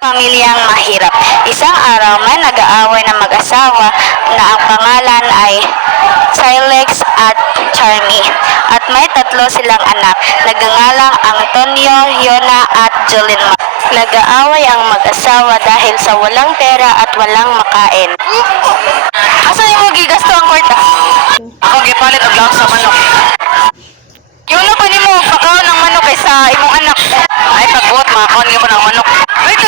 Pamilyang mahirap. Isang araw may nag-aaway ng mag-asawa na ang pangalan ay Silex at Charmy. At may tatlo silang anak. Nagngangalang Antonio, Yona at Jolene. Nag-aaway ang mag-asawa dahil sa walang pera at walang makain. Asa mo gigasto ang kwarta? Ako gipalit og laos sa manok. Yuna pa nimo pakaon ng manok kaysa imong anak. Ay pagbuot makaon gyud mo ng manok. Ito